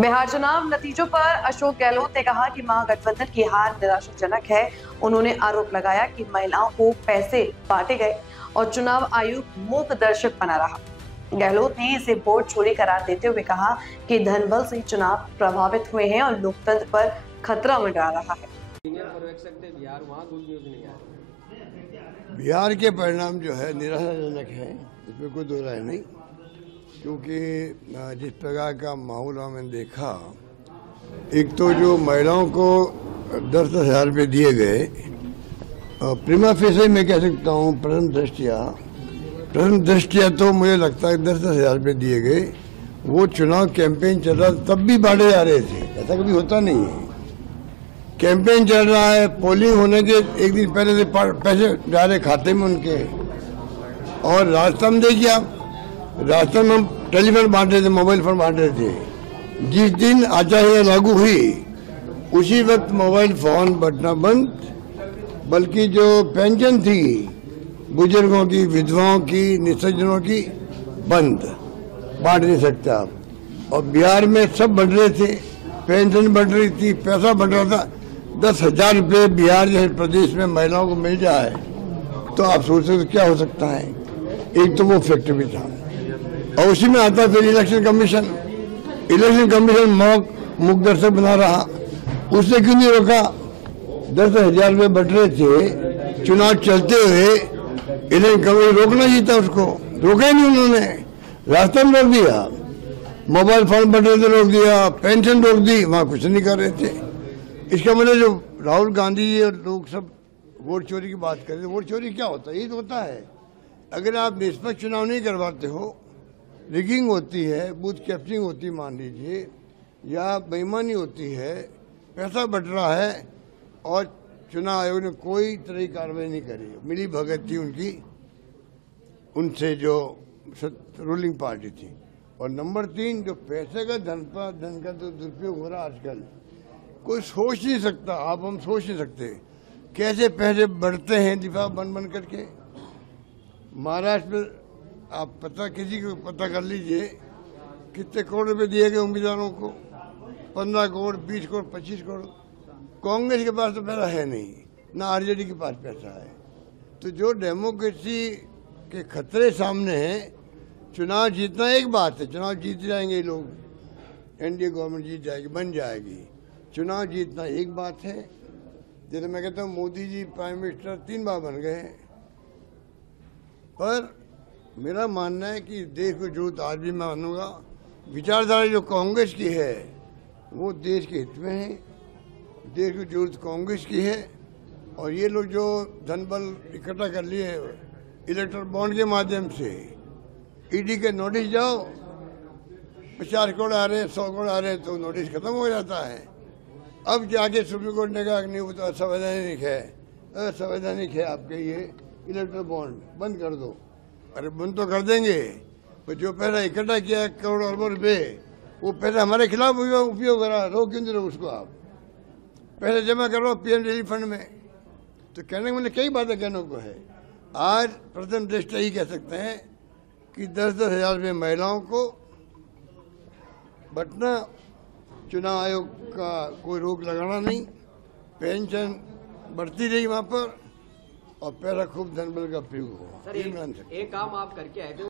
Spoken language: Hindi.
बिहार चुनाव नतीजों पर अशोक गहलोत ने कहा कि महागठबंधन की हार निराशाजनक है। उन्होंने आरोप लगाया कि महिलाओं को पैसे बांटे गए और चुनाव आयोग मूक दर्शक बना रहा। गहलोत ने इसे वोट चोरी करार देते हुए कहा कि धनबल से चुनाव प्रभावित हुए हैं और लोकतंत्र पर खतरा मंडरा रहा है। बिहार के परिणाम जो है निराशाजनक है, इसमें कोई दो राय नहीं, क्योंकि जिस प्रकार का माहौल मैंने देखा, एक तो जो महिलाओं को 10,000 रुपये दिए गए, प्रीमा फेसे मैं कह सकता हूँ प्रथम दृष्टिया तो मुझे लगता है 10,000 रुपये दिए गए। वो चुनाव कैंपेन चल रहा तब भी बांटे जा रहे थे, ऐसा कभी होता नहीं है। कैंपेन चल रहा है, पोलिंग होने के एक दिन पहले से पैसे जा रहे खाते में उनके। और रास्ता में देखिए आप, रास्ता में हम टेलीफोन बांट रहे थे, मोबाइल फोन बांट रहे थे। जिस दिन आचार लागू हुई उसी वक्त मोबाइल फोन बटना बंद, बल्कि जो पेंशन थी बुजुर्गों की, विधवाओं की, निसज्जनों की, बंद, बांट नहीं सकते आप। और बिहार में सब बढ़ रहे थे, पेंशन बढ़ रही थी, पैसा बढ़ रहा था। 10,000 रुपये बिहार जैसे प्रदेश में महिलाओं को मिल जाए तो आप सोच सकते क्या हो सकता है। एक तो वो फैक्टर भी था, और उसी में आता फिर इलेक्शन कमीशन मूक दर्शक बना रहा। उसने क्यों नहीं रोका? 10,000 रुपये बढ़ रहे थे, चुनाव चलते हुए इलेक्शन कमीशन रोकना ही था, उसको रोका ही नहीं उन्होंने, रास्ते में रोक दिया। मोबाइल फोन बढ़ रहे थे, रोक दिया, पेंशन रोक दी, वहाँ कुछ नहीं कर रहे थे। इसका मतलब जो राहुल गांधी और लोग सब वोट चोरी की बात कर रहे थे, वोट चोरी क्या होता है? ये तो होता है, अगर आप निष्पक्ष चुनाव नहीं करवाते हो, रिगिंग होती है, बूथ कैप्चरिंग होती है मान लीजिए, या बेईमानी होती है, पैसा बट रहा है और चुनाव आयोग ने कोई तरह की कार्रवाई नहीं करी, मिली भगत थी उनकी, उनसे जो रूलिंग पार्टी थी। और नंबर 3, जो पैसे का धन का तो दुरुपयोग हो रहा आजकल, कोई सोच नहीं सकता। हम सोच नहीं सकते कैसे पैसे बढ़ते हैं दिफा बन करके। महाराष्ट्र में आप किसी को पता कर लीजिए कितने करोड़ रुपए दिए गए उम्मीदवारों को, 15 करोड़, 20 करोड़, 25 करोड़। कांग्रेस के पास तो पैसा है नहीं, ना आरजेडी के पास पैसा है। तो जो डेमोक्रेसी के खतरे सामने हैं, चुनाव जीतना एक बात है, चुनाव जीत जाएंगे ये लोग, एनडीए गवर्नमेंट जीत जाएगी, बन जाएगी। चुनाव जीतना एक बात है, जैसे मैं कहता हूँ मोदी जी प्राइम मिनिस्टर 3 बार बन गए, पर मेरा मानना है कि देश को जरूरत आज भी मैं मानूंगा, विचारधारा जो कांग्रेस की है वो देश के हित में है, देश की जरूरत कांग्रेस की है। और ये लोग जो धन बल इकट्ठा कर लिए इलेक्ट्रल बॉन्ड के माध्यम से, ईडी के नोटिस जाओ, 50 करोड़ आ रहे हैं, 100 करोड़ आ रहे हैं, तो नोटिस खत्म हो जाता है। अब जाके सुप्रीम कोर्ट ने कहा नहीं, वो तो असंवैधानिक है आपके ये इलेक्ट्रल बॉन्ड, बंद कर दो। अरे बंद तो कर देंगे, पर जो पैसा इकट्ठा किया करोड़ अरबों रुपये, वो पैसा हमारे खिलाफ उपयोग करा, रोक क्यों नहीं रहो उसको? आप पैसे जमा करो पीएम रिलीफ फंड में। तो कहने में कई बातें कहने को है। आज प्रथम दृष्टया ही कह सकते हैं कि 10,000 रुपये महिलाओं को बटना, चुनाव आयोग का कोई रोक लगाना नहीं, पेंशन बढ़ती रही वहाँ पर, और पैसा खूब धनबल का प्रयोग हो। एक काम आप करके आए थे।